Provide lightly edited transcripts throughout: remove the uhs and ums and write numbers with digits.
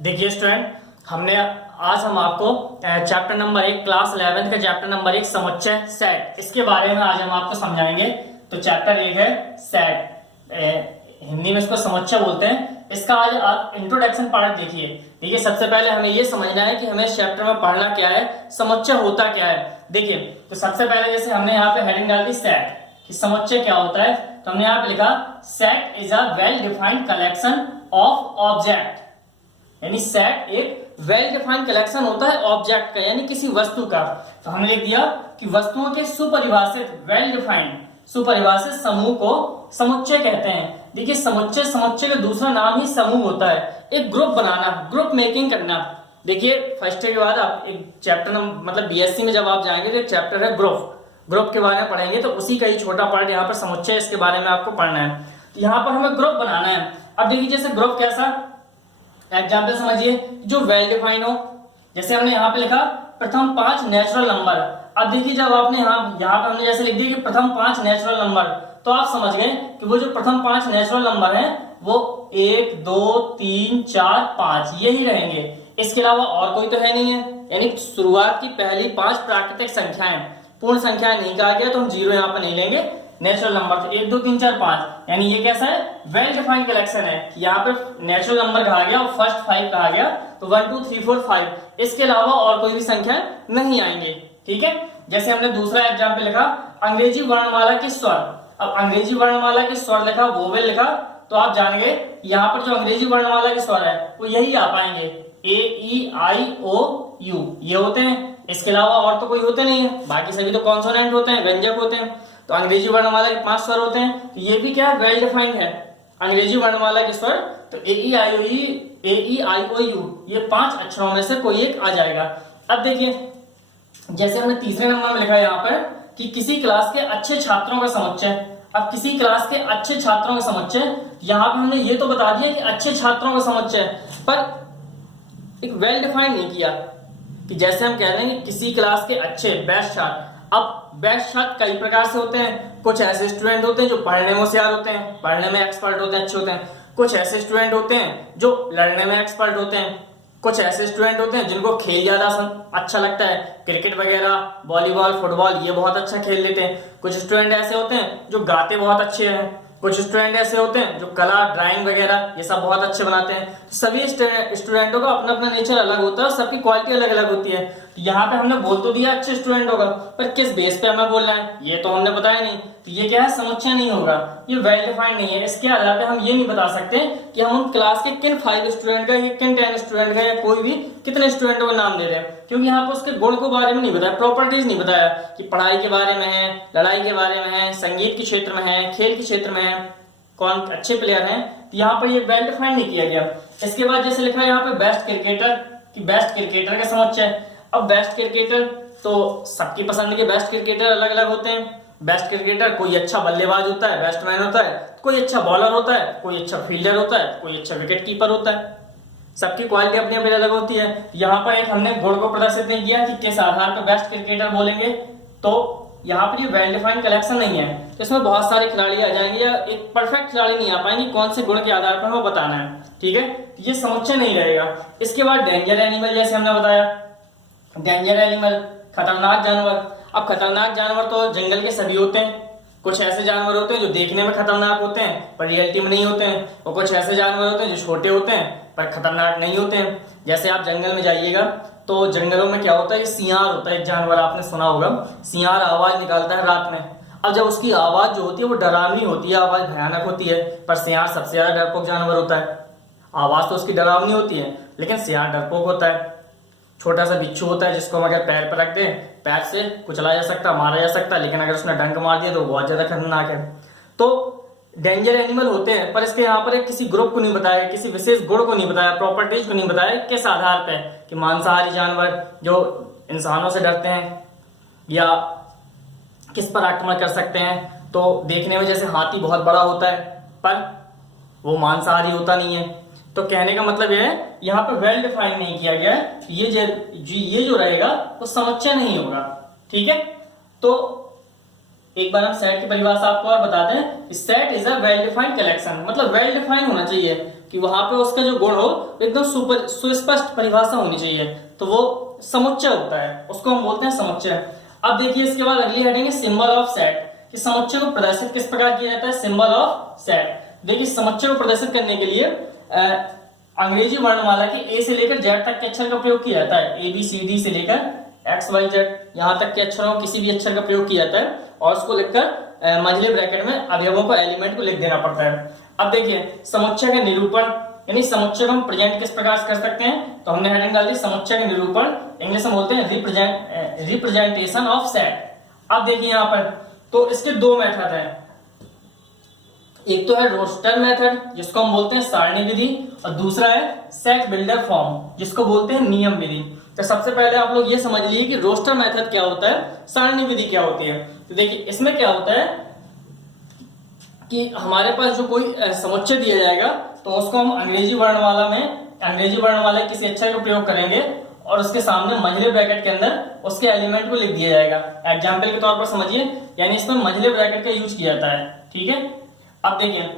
देखिए स्टूडेंट, हमने आज हम आपको चैप्टर नंबर 1 क्लास 11 का चैप्टर नंबर 1 समुच्चय सेट, इसके बारे में आज हम आपको समझाएंगे। तो चैप्टर 1 है सेट, हिंदी में इसको समुच्चय बोलते हैं। इसका आज आप इंट्रोडक्शन पार्ट देखिए। देखिए, सबसे पहले हमें ये समझना है कि हमें इस चैप्टर में पढ़ना क्या है, समुच्चय होता क्या है। देखिए, तो सबसे पहले जैसे हमने यहाँ पे हेडिंग डाल दी सेट कि समुच्चय क्या होता है, तो हमने यहाँ पे लिखा set is a well defined collection of object. यानी सेट एक वेल डिफाइंड कलेक्शन होता है ऑब्जेक्ट का, यानी किसी वस्तु का। तो हमने लिख दिया कि वस्तुओं के सुपरिभाषित वेल डिफाइंड सुपरिभाषित समूह को समुच्चय कहते हैं। देखिए, समुच्चय का दूसरा नाम ही समूह होता है। एक ग्रुप बनाना, ग्रुप मेकिंग करना। देखिए, फर्स्ट ईयर के बाद आप एक चैप्टर मतलब बीएससी में जब आप जाएंगे तो एक चैप्टर है ग्रुप के बारे में पढ़ेंगे, तो उसी का ही छोटा पार्ट यहाँ पर समुच्चय, इसके बारे में आपको पढ़ना है। यहाँ पर हमें ग्रुप बनाना है। अब देखिए, जैसे ग्रुप कैसा, एग्जाम्पल समझिए जो वेल डिफाइन हो। जैसे हमने यहाँ पे लिखा प्रथम 5 नेचुरल नंबर। अब देखिए, जब आपने यहाँ पे हमने जैसे लिख दिया कि प्रथम 5 नेचुरल नंबर, तो आप समझ गए कि वो जो प्रथम 5 नेचुरल नंबर हैं वो 1 2 3 4 5 यही रहेंगे। इसके अलावा और कोई तो है नहीं है। यानी शुरुआत की पहली 5 प्राकृतिक संख्याएं, पूर्ण संख्याएं नहीं कहा गया, तो हम जीरो यहाँ पे नहीं लेंगे। नेचुरल नंबर 1 2 3 4 5, यानी ये कैसा है, वेल डिफाइंड कलेक्शन है। यहाँ पे नेचुरल नंबर कहा गया और फर्स्ट 5 कहा गया, तो 1 2 3 4 5। इसके अलावा और कोई भी संख्या नहीं आएंगे। ठीक है, जैसे हमने दूसरा एग्जाम्पल लिखा अंग्रेजी वर्णमाला के स्वर। अब अंग्रेजी वर्णमाला के स्वर लिखा, वोवेल लिखा, तो आप जान गए यहाँ पर जो अंग्रेजी वर्णमाला के स्वर है वो यही आ पाएंगे, ए ई आई ओ यू, ये होते हैं। इसके अलावा और तो कोई होते नहीं है, बाकी सभी तो कॉन्सोनेंट होते हैं, व्यंजक होते हैं। तो अंग्रेजी वर्णमाला के 5 स्वर होते हैं, तो ये भी क्या है, वेल डिफाइंड है अंग्रेजी वर्णमाला के स्वर। तो ए ई आई ओ यू, ये 5 अक्षरों में से कोई एक आ जाएगा। अब देखिए, जैसे हमने तीसरे नंबर में लिखा है यहाँ पर कि किसी क्लास के अच्छे छात्रों का समुच्चय। अब किसी क्लास के अच्छे छात्रों का समुच्चय, यहाँ पे हमने ये तो बता दिया कि अच्छे छात्रों का समुच्चय, पर एक वेल डिफाइंड नहीं किया कि जैसे हम कह रहे हैं कि किसी क्लास के अच्छे बेस्ट छात्र। अब बेस्ट छात्र कई प्रकार से होते हैं। कुछ ऐसे स्टूडेंट होते हैं जो पढ़ने में होशियार होते हैं, पढ़ने में एक्सपर्ट होते हैं, अच्छे होते हैं। कुछ ऐसे स्टूडेंट होते हैं जो लड़ने में एक्सपर्ट होते हैं। कुछ ऐसे स्टूडेंट होते हैं जिनको खेल ज्यादा अच्छा लगता है, क्रिकेट वगैरह, वॉलीबॉल, फुटबॉल, ये बहुत अच्छा खेल लेते हैं। कुछ स्टूडेंट ऐसे होते हैं जो गाते बहुत अच्छे हैं। कुछ स्टूडेंट ऐसे होते हैं जो कला, ड्राइंग वगैरह ये सब बहुत अच्छे बनाते हैं। सभी स्टूडेंटों का अपना अपना नेचर अलग होता है, सबकी क्वालिटी अलग अलग होती है। यहाँ पे हमने बोल तो दिया अच्छे स्टूडेंट होगा, पर किस बेस पे हमें बोलना है ये तो हमने बताया नहीं। तो ये क्या है, समुच्चय नहीं होगा, ये वेल डिफाइंड नहीं है। इसके अलावा हम ये नहीं बता सकते कि हम उन क्लास के किन 5 स्टूडेंट का, किन 10 स्टूडेंट का, या कोई भी कितने स्टूडेंटों का नाम दे रहे हैं, क्योंकि यहाँ पर उसके गुण के बारे में नहीं बताया, प्रॉपर्टीज नहीं बताया कि पढ़ाई के बारे में है, लड़ाई के बारे में है, संगीत के क्षेत्र में है, खेल के क्षेत्र में है, कौन अच्छे प्लेयर हैं। तो यहाँ पर ये वेल डिफाइंड नहीं किया गया। इसके बाद जैसे लिखा है यहाँ पे बेस्ट क्रिकेटर, कि बेस्ट क्रिकेटर का समुच्चय। अब बेस्ट क्रिकेटर तो सबकी पसंद के बेस्ट क्रिकेटर अलग अलग होते हैं। बेस्ट क्रिकेटर, कोई अच्छा बल्लेबाज होता है, बैट्समैन होता है, कोई अच्छा बॉलर होता है, कोई अच्छा फील्डर होता है, कोई अच्छा विकेट कीपर होता है। सबकी क्वालिटी अपनी अपनी अलग होती है। यहाँ पर एक हमने गुण को प्रदर्शित नहीं किया कि किस आधार पर बेस्ट क्रिकेटर बोलेंगे, तो यहाँ पर ये वेल डिफाइंड कलेक्शन नहीं है। तो इसमें बहुत सारे खिलाड़ी आ जाएंगे, या एक परफेक्ट खिलाड़ी नहीं आ पाएंगे, कौन से गुण के आधार पर हमें बताना है। ठीक है, ये समुच्चय नहीं रहेगा। इसके बाद डेंजर एनिमल, जैसे हमने बताया डेंजर एनिमल, खतरनाक जानवर। अब खतरनाक जानवर तो जंगल के सभी होते हैं। कुछ ऐसे जानवर होते हैं जो देखने में खतरनाक होते हैं पर रियलिटी में नहीं होते हैं, और कुछ ऐसे जानवर होते हैं जो छोटे होते हैं पर खतरनाक नहीं होते हैं। जैसे आप जंगल में जाइएगा तो जंगलों में क्या होता है, सियार होता है एक जानवर, आपने सुना होगा। सियार आवाज निकालता है रात में। अब जब उसकी आवाज जो होती है वो डरावनी होती है, आवाज भयानक होती है, पर सियार सबसे ज्यादा डरपोक जानवर होता है। आवाज तो उसकी डरावनी होती है, लेकिन सियार डरपोक होता है। छोटा सा बिच्छू होता है जिसको हम अगर पैर पर रख दें, पैर से कुचला जा सकता, मारा जा सकता, लेकिन अगर उसने डंक मार दिया तो बहुत ज्यादा खतरनाक है। तो डेंजर एनिमल होते हैं, पर इसके यहाँ पर एक किसी ग्रुप को नहीं बताया, किसी विशेष गुण को नहीं बताया, प्रॉपर्टीज को नहीं बताया, किस आधार पर कि मांसाहारी जानवर जो इंसानों से डरते हैं या किस पर आक्रमण कर सकते हैं। तो देखने में जैसे हाथी बहुत बड़ा होता है पर वो मांसाहारी होता नहीं है। तो कहने का मतलब यह है, यहाँ पे वेल डिफाइन नहीं किया गया है, ये जो रहेगा वो समुच्चय नहीं होगा। ठीक है, तो एक बार हम सेट की परिभाषा आपको और बता दें, set is a well defined collection, मतलब वेल डिफाइंड होना चाहिए कि वहां पे उसका जो गुण हो एकदम सुस्पष्ट परिभाषा होनी चाहिए, तो वो समुच्चय होता है, उसको हम बोलते हैं समुच्चय। अब देखिए इसके बाद अगली हेडिंग है सिंबल ऑफ सेट, कि समुच्चय को प्रदर्शित किस प्रकार किया जाता है, सिंबल ऑफ सेट। देखिए समुच्चय को प्रदर्शित करने के लिए अंग्रेजी वर्णमाला के ए से लेकर जेड तक के अक्षर का प्रयोग किया जाता है, ए बी सी डी से लेकर एक्स वाई जेड यहाँ तक के अक्षरों किसी भी अक्षर का प्रयोग किया जाता है, और उसको लिखकर मंझले ब्रैकेट में अवयवों को एलिमेंट को लिख देना पड़ता है। अब देखिए समुच्चय का निरूपण, यानी समुच्चय को हम प्रेजेंट किस प्रकार से कर सकते हैं, तो हमने हेडिंग डाल दी समुच्चय का निरूपण, इंग्लिश में बोलते हैं रिप्रेजेंटेशन ऑफ सेट। अब देखिए यहाँ पर तो इसके दो मेथड है, एक तो है रोस्टर मेथड जिसको हम बोलते हैं सारणी विधि, और दूसरा है सेट बिल्डर फॉर्म जिसको बोलते हैं नियम विधि। तो सबसे पहले आप लोग ये समझ लीजिए कि रोस्टर मेथड क्या होता है, सारणी विधि क्या होती है। तो देखिए इसमें क्या होता है कि हमारे पास जो कोई समुच्चय दिया जाएगा तो उसको हम अंग्रेजी वर्णमाला किसी अक्षर का प्रयोग करेंगे और उसके सामने मंझले ब्रैकेट के अंदर उसके एलिमेंट को लिख दिया जाएगा। एग्जाम्पल के तौर पर समझिए, यानी इसमें मंझले ब्रैकेट का यूज किया जाता है, ठीक है। अब देखिए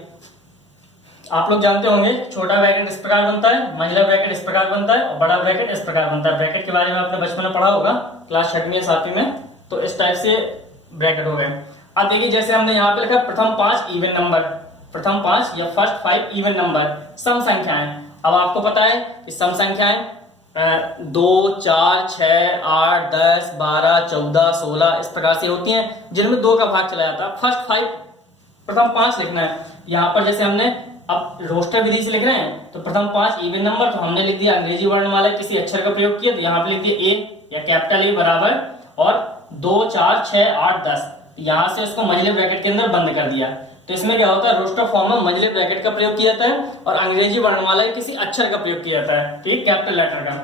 आप लोग जानते होंगे छोटा ब्रैकेट इस प्रकार बनता है, मंझला ब्रैकेट इस प्रकार बनता है और बड़ा ब्रैकेट इस प्रकार बनता है। ब्रैकेट के बारे में आपने बचपन में पढ़ा होगा क्लास 6वीं या 7वीं में, तो इस टाइप से ब्रैकेट हो गए। अब देखिए जैसे हमने यहाँ पे लिखा प्रथम 5 इवन नंबर, प्रथम 5 या फर्स्ट 5 इवन नंबर सम संख्याएं। अब आपको पता है कि सम संख्याएं 2, 4, 6, 8, 10, 12, 14, 16 इस प्रकार से होती हैं, जिनमें 2 का भाग चला जाता है। फर्स्ट 5 प्रथम 5 लिखना है। यहाँ पर जैसे हमने अब रोस्टर विधि से लिख रहे हैं तो प्रथम 5 इवन नंबर, तो हमने लिख दिया अंग्रेजी वर्णमाला किसी अक्षर का प्रयोग किया, तो यहाँ पे लिख दिया ए या कैपिटल ए बराबर और 2, 4, 6, 8, 10, यहाँ से उसको मंझले ब्रैकेट के अंदर बंद कर दिया। तो इसमें क्या होता है, रोस्टर फॉर्म में मंझले ब्रैकेट का प्रयोग किया जाता है और अंग्रेजी वर्णमाला किसी अक्षर का प्रयोग किया जाता है, ठीक, कैपिटल लेटर का।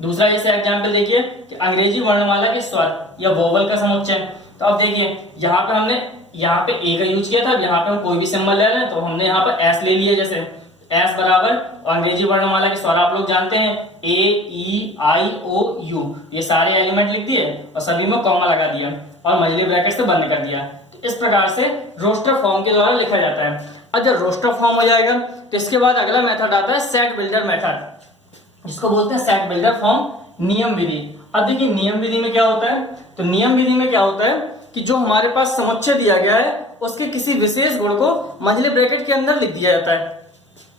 दूसरा जैसे एग्जाम्पल देखिए कि अंग्रेजी वर्णमाला के स्वर या वोवल का समुच्चय। तो अब देखिए यहाँ पे हमने यहाँ पे ए का यूज किया था, अब यहाँ पे हम कोई भी सिंबल ले रहे हैं तो हमने यहाँ पर एस ले लिया, जैसे एस बराबर और अंग्रेजी वर्णमाला के स्वर आप लोग जानते हैं ए ई आई ओ यू, ये सारे एलिमेंट लिख दिए और सभी में कॉमा लगा दिया और मंझले ब्रैकेट से बंद कर दिया। तो इस प्रकार से रोस्टर फॉर्म के द्वारा लिखा जाता है। अब जब रोस्टर फॉर्म हो जाएगा तो इसके बाद अगला मेथड आता है सेट बिल्डर मेथड, जिसको बोलते हैं सेट बिल्डर फॉर्म नियम विधि। अब देखिए नियम विधि में क्या होता है, तो नियम विधि में क्या होता है कि जो हमारे पास समुच्चय दिया गया है उसके किसी विशेष गुण को मंझले ब्रैकेट के अंदर लिख दिया जाता है,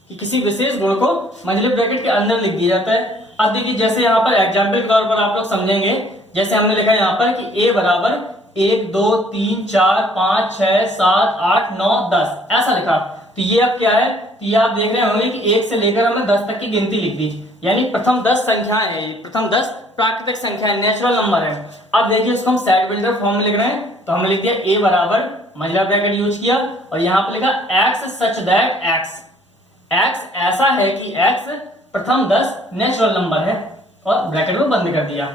कि किसी विशेष गुण को मंझले ब्रैकेट के अंदर लिख दिया जाता है। अब देखिए जैसे यहाँ पर एग्जाम्पल के तौर पर आप लोग समझेंगे, जैसे हमने लिखा है यहाँ पर कि ए बराबर 1 2 3 4 5 6 7 8 9 10 ऐसा लिखा। तो ये अब क्या है, तो ये आप देख रहे होंगे कि 1 से लेकर हमने 10 तक की गिनती लिख दी, यानी प्रथम 10 संख्याएं है, प्रथम 10 प्राकृतिक संख्या नेचुरल नंबर है। अब देखिए इसको हम सेट बिल्डर फॉर्म में लिख रहे हैं, तो हमने लिख दिया ए बराबर मंझला ब्रैकेट यूज किया और यहाँ पे लिखा एक्स सच दैट एक्स ऐसा है कि एक्स प्रथम 10 नेचुरल नंबर है और ब्रैकेट को बंद कर दिया।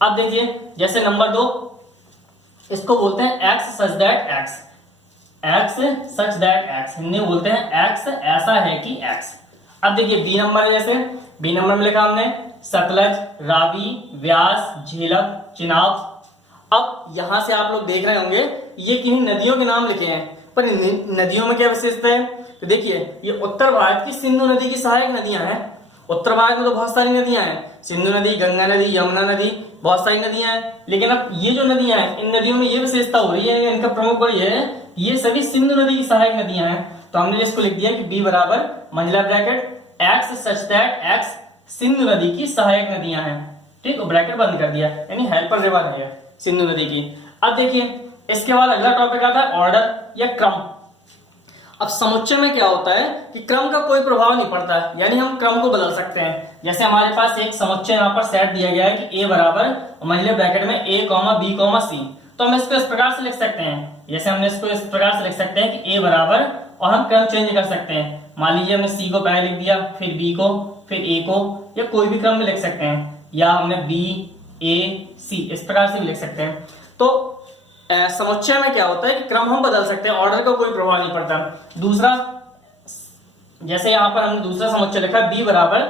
अब देखिए जैसे नंबर 2, इसको बोलते हैं x such that x, Hindi में बोलते हैं एक्स ऐसा है कि एक्स। अब देखिए बी नंबर है, जैसे बी नंबर में लिखा हमने सतलज, रावी, व्यास, झेलम, चिनाब। अब यहां से आप लोग देख रहे होंगे ये किन्हीं नदियों के नाम लिखे हैं, पर नदियों में क्या विशेषता है, तो देखिए ये उत्तर भारत की सिंधु नदी की सहायक नदियां हैं। उत्तर भारत में तो बहुत सारी नदियां हैं, सिंधु नदी, गंगा नदी, यमुना नदी, बहुत सारी नदियां हैं, लेकिन अब ये जो नदियां हैं इन नदियों में ये विशेषता हो रही है, इनका प्रमुख गुण ये है ये सभी सिंधु नदी की सहायक नदियां हैं। तो हमने इसको लिख दिया कि बी बराबर मंझला bracket x such that x Sindhu नदी की सहायक नदियां हैं, ठीक, और ब्रैकेट बंद कर दिया, यानी हेल्पर रिवर है सिंधु नदी की। अब देखिए इसके बाद अगला टॉपिक आता है ऑर्डर या क्रम। अब समुच्चय में क्या होता है कि क्रम का कोई प्रभाव नहीं पड़ता है, यानी हम क्रम को बदल सकते हैं। जैसे हमारे पास एक समुच्चय यहाँ पर सेट दिया गया है कि ए बराबर मंझले ब्रैकेट में ए कॉमा बी कॉमा सी, तो हम इसको इस प्रकार से लिख सकते हैं, जैसे हमने इसको इस प्रकार से लिख सकते हैं कि ए बराबर और हम क्रम चेंज कर सकते हैं। मान लीजिए हमने सी को पहले लिख दिया, फिर बी को, फिर ए को, या कोई भी क्रम में लिख सकते हैं, या हमने बी ए सी इस प्रकार से भी लिख सकते हैं। तो समुच्चय में क्या होता है कि क्रम हम बदल सकते हैं, ऑर्डर का कोई प्रभाव नहीं पड़ता। दूसरा, जैसे यहाँ पर हमने दूसरा समुच्चय लिखा बी बराबर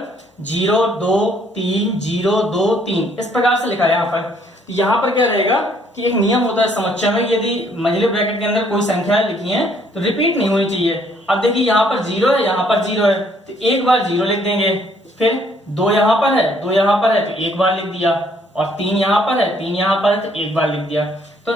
0 2 3 0 2 3 इस प्रकार से लिखा है यहाँ पर। तो यहाँ पर क्या रहेगा कि एक नियम होता है समुच्चय में, यदि मझले ब्रैकेट के अंदर कोई संख्याएं लिखी हैं तो रिपीट नहीं होनी चाहिए। अब देखिए यहाँ पर 0 है, यहाँ पर 0 है, तो एक बार 0 लिख देंगे, फिर 2 यहाँ पर है, 2 यहाँ पर है, तो एक बार लिख दिया, और 3 यहाँ पर है, 3 यहाँ पर है, तो एक बार लिख दिया। तो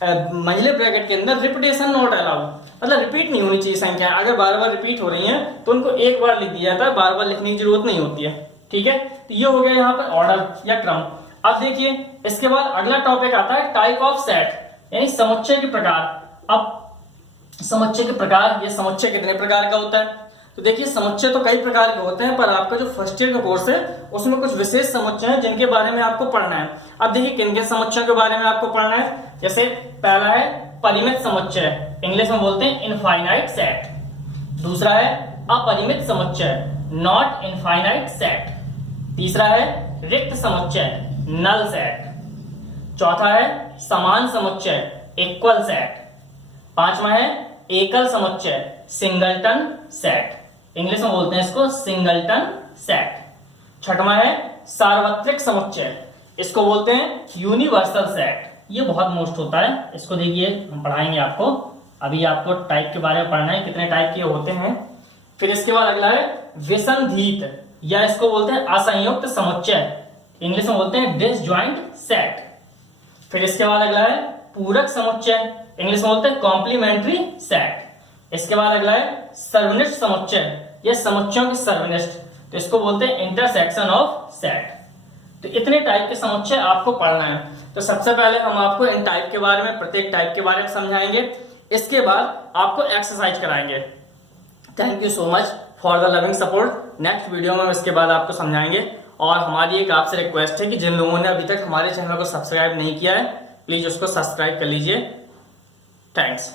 मझले ब्रैकेट के अंदर रिपीटेशन नॉट अलाउड, मतलब रिपीट नहीं होनी चाहिए संख्या। अगर बार बार रिपीट हो रही हैं तो उनको एक बार लिख दिया जाता है, बार बार लिखने की जरूरत नहीं होती है। ठीक है, तो ये हो गया यहाँ पर ऑर्डर या क्रम। अब देखिए इसके बाद अगला टॉपिक आता है टाइप ऑफ सेट, यानी समुच्चय के प्रकार। अब समुच्चय के प्रकार, ये समुच्चय कितने प्रकार का होता है? तो देखिए समुच्चय तो कई प्रकार के होते हैं, पर आपका जो फर्स्ट ईयर का कोर्स है उसमें कुछ विशेष समुच्चय हैं जिनके बारे में आपको पढ़ना है। अब देखिए किन किन समुच्चयों के बारे में आपको पढ़ना है। जैसे पहला है परिमित समुच्चय, इंग्लिश में बोलते हैं इनफाइनाइट सेट। दूसरा है अपरिमित समुच्चय, नॉट इनफाइनाइट सेट। तीसरा है रिक्त समुच्चय, नल सेट। चौथा है समान समुच्चय, इक्वल सेट। पांचवा है एकल समुच्चय, सिंगलटन सेट, इंग्लिश में बोलते हैं इसको सिंगलटन सेट। छठवां है सार्वत्रिक समुच्चय, इसको बोलते हैं यूनिवर्सल सेट। ये बहुत मोस्ट होता है, इसको देखिए हम पढ़ाएंगे आपको। अभी आपको टाइप के बारे में पढ़ना है, कितने टाइप के होते हैं। फिर इसके बाद अगला है विसंधित, या इसको बोलते हैं असंयुक्त समुच्चय, इंग्लिश में बोलते हैं डिसजॉइंट सेट। फिर इसके बाद अगला है पूरक समुच्चय, इंग्लिश में बोलते हैं कॉम्प्लीमेंट्री सेट। इसके बाद अगला है सर्वनिष्ठ समुच्चय, यह समुच्चयों के सर्वनिष्ठ, तो इसको बोलते हैं इंटरसेक्शन ऑफ सेट। तो इतने टाइप के समुच्चय आपको पढ़ना है। तो सबसे पहले हम आपको इन टाइप के बारे में, प्रत्येक टाइप के बारे में समझाएंगे, इसके बाद आपको एक्सरसाइज कराएंगे। Thank you so much for the loving support. Next video में इसके बाद आपको समझाएंगे। और हमारी एक आपसे रिक्वेस्ट है कि जिन लोगों ने अभी तक हमारे चैनल को सब्सक्राइब नहीं किया है, प्लीज उसको सब्सक्राइब कर लीजिए। थैंक्स।